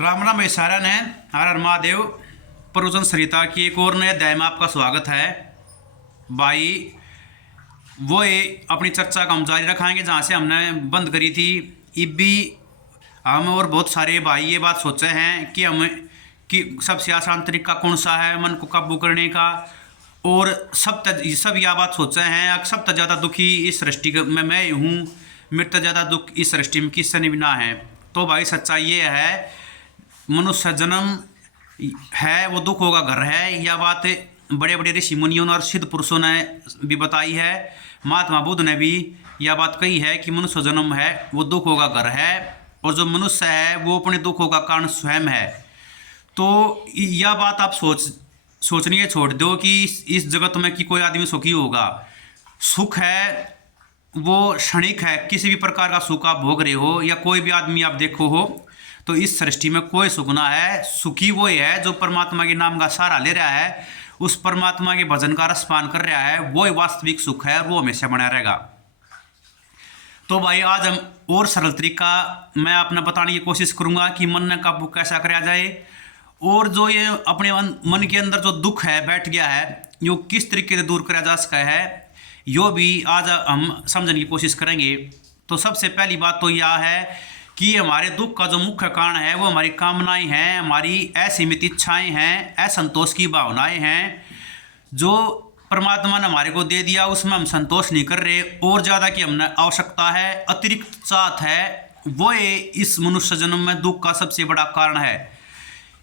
राम राम सारण है। हर हर महादेव। प्रवचन सरिता की एक और नए अध्याय में आपका स्वागत है। भाई वो ये अपनी चर्चा का हम जारी रखाएंगे जहाँ से हमने बंद करी थी। इब भी हम और बहुत सारे भाई ये बात सोचे हैं कि हम कि सबसे आसान तरीका कौन सा है मन को काबू करने का। और सब यह बात सोचे हैं सबसे ज़्यादा दुखी इस सृष्टि में मैं ही हूँ। मेरे से ज़्यादा दुख इस सृष्टि में किससे नहीं बिना है। तो भाई सच्चाई ये है मनुष्य जन्म है वो दुखों का घर है। यह बात बड़े बड़े ऋषि मुनियों और सिद्ध पुरुषों ने भी बताई है। महात्मा बुद्ध ने भी यह बात कही है कि मनुष्य जन्म है वो दुखों का घर है और जो मनुष्य है वो अपने दुखों का कारण स्वयं है। तो यह बात आप सोचनी छोड़ दो कि इस जगत में कि कोई आदमी सुखी होगा। सुख है वो क्षणिक है। किसी भी प्रकार का सुख आप भोग रहे हो या कोई भी आदमी आप देखो हो तो इस सृष्टि में कोई सुख ना है। सुखी वो है जो परमात्मा के नाम का सहारा ले रहा है, उस परमात्मा के भजन का रसपान कर रहा है, वो ही वास्तविक सुख है और वो हमेशा बना रहेगा। तो भाई आज हम और सरल तरीका मैं अपना बताने की कोशिश करूंगा कि मन में काबू कैसा कराया जाए और जो ये अपने मन के अंदर जो दुख है बैठ गया है यो किस तरीके से दूर करा जा सका है यो भी आज हम समझने की कोशिश करेंगे। तो सबसे पहली बात तो यह है कि हमारे दुख का जो मुख्य कारण है वो हमारी कामनाएं हैं, हमारी असीमित इच्छाएं हैं, असंतोष की भावनाएं हैं। जो परमात्मा ने हमारे को दे दिया उसमें हम संतोष नहीं कर रहे और ज़्यादा की हमने आवश्यकता है, अतिरिक्त चाहत है, वो ये इस मनुष्य जन्म में दुख का सबसे बड़ा कारण है।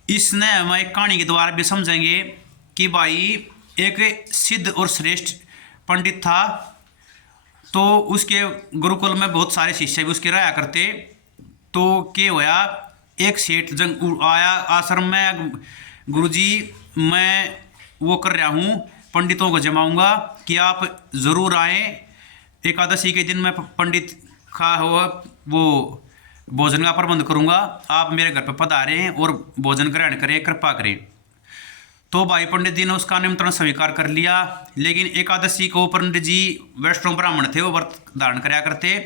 इसने हम एक कहानी के द्वारा भी समझेंगे कि भाई एक सिद्ध और श्रेष्ठ पंडित था। तो उसके गुरुकुल में बहुत सारे शिष्य भी उसके रहा करते। तो क्या होया एक सेठ जंग आया आश्रम में, गुरुजी मैं वो कर रहा हूँ पंडितों को जमाऊंगा कि आप ज़रूर आए। एकादशी के दिन मैं पंडित का हो वो भोजन का प्रबंध करूँगा, आप मेरे घर पर पधारें और भोजन ग्रहण करें, कृपा करें। तो भाई पंडित जी ने उसका निमंत्रण स्वीकार कर लिया। लेकिन एकादशी को पंडित जी वैष्णव ब्राह्मण थे, वो व्रत धारण कराया करते।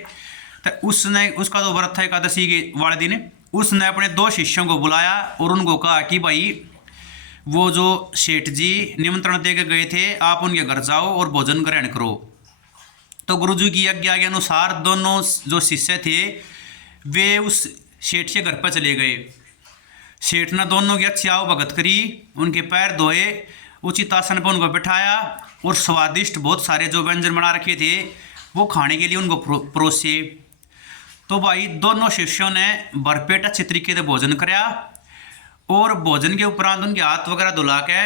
तो उसने उसका जो व्रत था एकादशी के वाले दिन उसने अपने दो शिष्यों को बुलाया और उनको कहा कि भाई वो जो सेठ जी निमंत्रण दे के गए थे आप उनके घर जाओ और भोजन ग्रहण करो। तो गुरुजी की आज्ञा के अनुसार दोनों जो शिष्य थे वे उस सेठ के घर पर चले गए। सेठ ने दोनों की अच्छी आओ भगत करी, उनके पैर धोए, उचित आसन पर उनको बिठाया और स्वादिष्ट बहुत सारे जो व्यंजन बना रखे थे वो खाने के लिए उनको परोसे। तो भाई दोनों शिष्यों ने भरपेट अच्छे तरीके से भोजन कराया और भोजन के उपरांत उनके हाथ वगैरह धुला के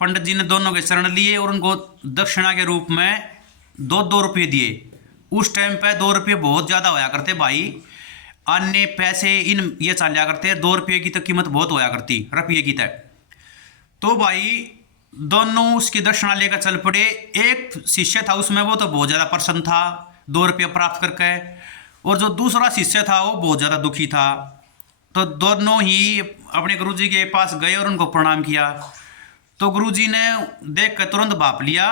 पंडित जी ने दोनों के चरण लिए और उनको दक्षिणा के रूप में 2-2 रुपये दिए। उस टाइम पे 2 रुपये बहुत ज़्यादा होया करते भाई, अन्य पैसे इन ये चल जाया करते। 2 रुपये की तो कीमत बहुत होया करती रुपये की तक। तो भाई दोनों उसकी दक्षिणा लेकर चल पड़े। एक शिष्य था उसमें वो तो बहुत ज़्यादा प्रसन्न था 2 रुपये प्राप्त करके, और जो दूसरा शिष्य था वो बहुत ज़्यादा दुखी था। तो दोनों ही अपने गुरुजी के पास गए और उनको प्रणाम किया। तो गुरुजी ने देख कर तुरंत भाप लिया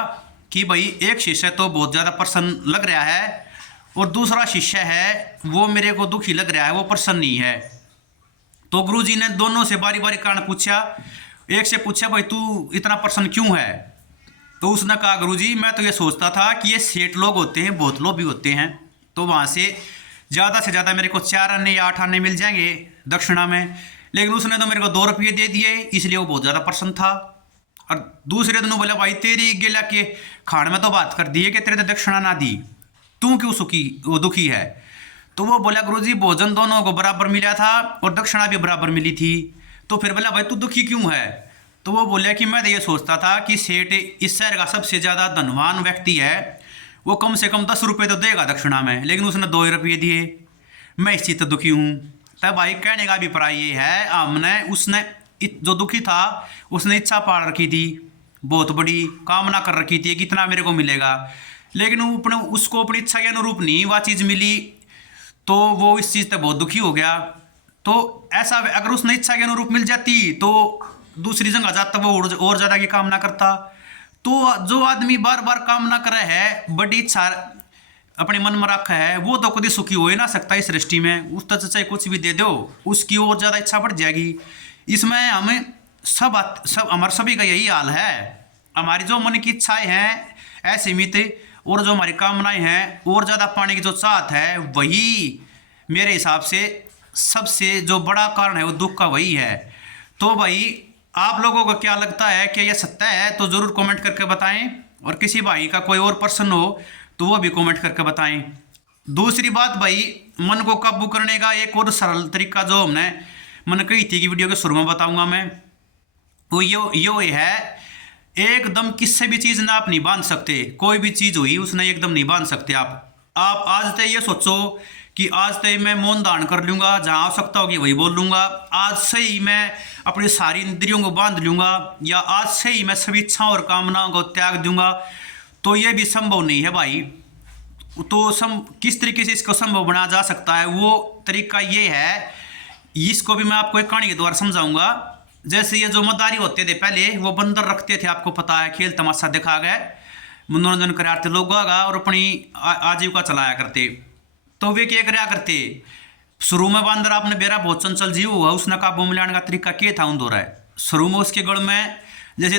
कि भाई एक शिष्य तो बहुत ज़्यादा प्रसन्न लग रहा है और दूसरा शिष्य है वो मेरे को दुखी लग रहा है, वो प्रसन्न नहीं है। तो गुरुजी ने दोनों से बारी बारी कारण पूछा। एक से पूछा भाई तू इतना प्रसन्न क्यों है। तो उसने कहा गुरुजी मैं तो ये सोचता था कि ये सेठ लोग होते हैं बहुत लोभी होते हैं, तो वहाँ से ज़्यादा मेरे को 4 आने या 8 आने मिल जाएंगे दक्षिणा में, लेकिन उसने तो मेरे को 2 रुपये दे दिए, इसलिए वो बहुत ज़्यादा प्रसन्न था। और दूसरे दिन बोला भाई तेरी गिला के खान में तो बात कर दी है कि तेरे तो दक्षिणा ना दी, तू क्यों वो दुखी है। तो वो बोला गुरुजी भोजन दोनों को बराबर मिला था और दक्षिणा भी बराबर मिली थी। तो फिर बोला भाई तू दुखी क्यों है। तो वो बोला कि मैं तो ये सोचता था कि सेठ इस शहर का सबसे ज़्यादा धनवान व्यक्ति है, वो कम से कम 10 रुपये तो देगा दक्षिणा में, लेकिन उसने 2 रुपये दिए, मैं इस चीज़ से दुखी हूँ। तब भाई कहने का अभिप्राय ये है हमने उसने जो दुखी था उसने इच्छा पाल रखी थी, बहुत बड़ी कामना कर रखी थी कि इतना मेरे को मिलेगा, लेकिन वो उसको अपनी इच्छा के अनुरूप नहीं वह चीज़ मिली, तो वो इस चीज़ से बहुत दुखी हो गया। तो ऐसा अगर उसने इच्छा के अनुरूप मिल जाती तो दूसरी जगह जाता वो और ज़्यादा की कामना करता। तो जो आदमी बार बार कामना कर रहा है बड़ी इच्छा अपने मन में रखा है वो तो कभी सुखी हो ही ना सकता इस सृष्टि में। उस तो चाहे कुछ भी दे दो उसकी और ज़्यादा इच्छा बढ़ जाएगी। इसमें हमें सब हमारे सभी का यही हाल है। हमारी जो मन की इच्छाएं हैं असीमित, और जो हमारी कामनाएं हैं और ज़्यादा पाने की जो चाहत है, वही मेरे हिसाब से सबसे जो बड़ा कारण है वो दुख का वही है। तो भाई आप लोगों को क्या लगता है कि यह सत्य है? तो ज़रूर कमेंट करके बताएं, और किसी भाई का कोई और प्रश्न हो तो वो भी कमेंट करके बताएं। दूसरी बात भाई, मन को काबू करने का एक और सरल तरीका जो हमने मन कही थी कि वीडियो के शुरू में बताऊंगा मैं, वो यो है, एकदम किससे भी चीज़ ना आप नहीं बांध सकते। कोई भी चीज़ हुई उसने एकदम नहीं बांध सकते आप आज तक ये सोचो कि आज तक मैं मौन धारण कर लूँगा, जहाँ आवश्यकता होगी वही बोल लूँगा, आज से ही मैं अपनी सारी इंद्रियों को बांध लूँगा, या आज से ही मैं सभी इच्छाओं और कामनाओं को त्याग दूंगा, तो ये भी संभव नहीं है भाई। तो किस तरीके से इसको संभव बनाया जा सकता है, वो तरीका ये है, इसको भी मैं आपको एक कहानी के द्वारा समझाऊंगा। जैसे ये जो मदारी होते थे पहले, वो बंदर रखते थे, आपको पता है, खेल तमाशा दिखा गए, मनोरंजन कराते लोग और अपनी आजीविका चलाया करते। तो वे क्या कराया करते, शुरू में बंदर आपने बेरा बहुत चंचल जीव हुआ, उसने काबू में लाने का तरीका क्या था उन दो रहा है। शुरू में उसके गढ़ में जैसे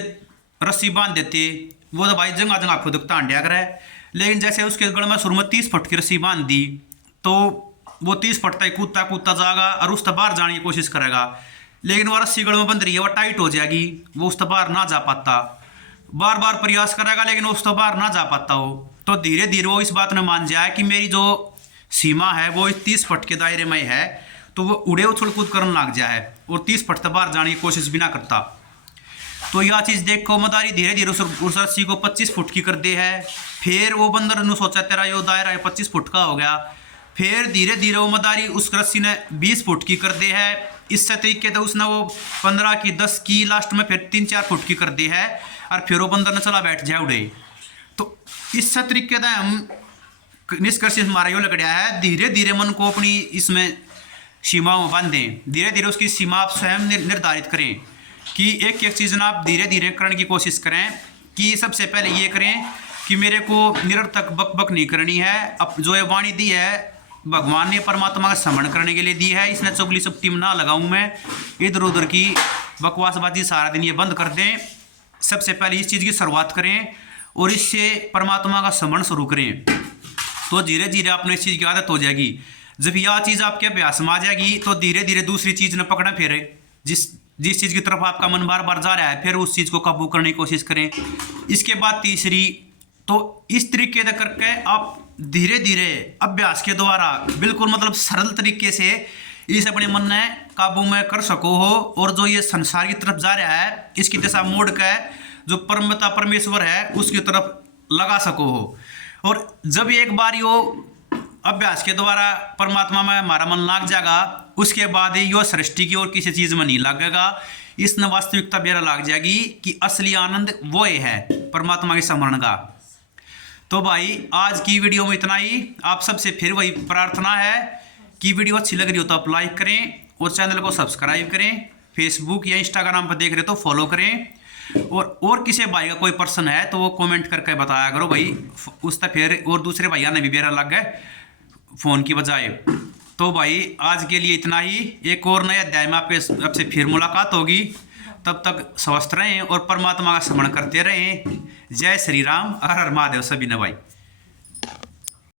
रस्सी बांध देते, वो तो भाई जगह जगह खुद तांड्या करे, लेकिन जैसे उसके गढ़ में शुरू में 30 फुट की रस्सी बांध दी, तो वो 30 फुट तक कूदता जाएगा और उस तक बाहर जाने की कोशिश करेगा, लेकिन वो रस्सी गढ़ में बंद रही है, वो टाइट हो जाएगी, वो उस तक बाहर ना जा पाता, बार बार प्रयास करेगा लेकिन उस तक बाहर ना जा पाता हो। तो धीरे धीरे वो इस बात ने मान जाए कि मेरी जो सीमा है वो इस 30 फुट के दायरे में है, तो वो उड़े उछल कूद करने लग जाए और 30 फुट तक बाहर जाने की कोशिश भी ना करता। तो यह चीज़ देखो मदारी धीरे धीरे उस रस्सी को 25 फुट की कर दे है। फिर वो बंदर ने सोचा तेरा यो दायरा 25 फुट का हो गया, फिर धीरे धीरे वो मदारी उस रस्सी ने 20 फुट की कर दे है। इससे तरीके से उसने वो 15 की 10 की लास्ट में फिर 3-4 फुट की कर दी है, और फिर वो बंदर ने चला बैठ जाए उड़े। तो इस तरीके से हम निष्कर्ष हमारा यो लग रहा है, धीरे धीरे मन को अपनी इसमें सीमाओं में बांधें, धीरे धीरे उसकी सीमा आप स्वयं निर्धारित करें कि एक एक चीज़ ना आप धीरे धीरे करने की कोशिश करें। कि सबसे पहले ये करें कि मेरे को निरर्थक बक नहीं करनी है। अब जो ये वाणी दी है भगवान ने परमात्मा का स्मरण करने के लिए दी है, इसने चुगली चुपटी में ना लगाऊं मैं, इधर उधर की बकवासबाजी सारा दिन ये बंद कर दें। सबसे पहले इस चीज़ की शुरुआत करें और इससे परमात्मा का स्मरण शुरू करें, तो धीरे धीरे आपने इस चीज़ की आदत हो जाएगी। जब यह चीज़ आपके अभ्यास में आ जाएगी तो धीरे धीरे दूसरी चीज़ न पकड़े, फिर जिस चीज़ की तरफ आपका मन बार बार जा रहा है फिर उस चीज़ को काबू करने की कोशिश करें। इसके बाद तीसरी, तो इस तरीके से करके आप धीरे धीरे अभ्यास के द्वारा बिल्कुल मतलब सरल तरीके से इस अपने मन ने काबू में कर सको हो, और जो ये संसार की तरफ जा रहा है इसकी दिशा मोड़ के जो परमपिता परमेश्वर है उसकी तरफ लगा सको हो। और जब एक बार यो अभ्यास के द्वारा परमात्मा में हमारा मन लग जाएगा, उसके बाद ही यो सृष्टि की और किसी चीज़ में नहीं लगेगा, इसने वास्तविकता बेरा लग जाएगी कि असली आनंद वो है परमात्मा के स्मरण का। तो भाई आज की वीडियो में इतना ही। आप सबसे फिर वही प्रार्थना है कि वीडियो अच्छी लग रही हो तो आप लाइक करें और चैनल को सब्सक्राइब करें, फेसबुक या इंस्टाग्राम पर देख रहे तो फॉलो करें, और किसी भाई का कोई प्रश्न है तो वो कमेंट करके बताया करो भाई, उस तक फिर और दूसरे भैया ने भी बेरा लग गए फ़ोन की बजाय। तो भाई आज के लिए इतना ही। एक और नए अध्याय में आपसे फिर मुलाकात होगी, तब तक स्वस्थ रहें और परमात्मा का स्मरण करते रहें। जय श्री राम, हर हर महादेव सभी ने भाई।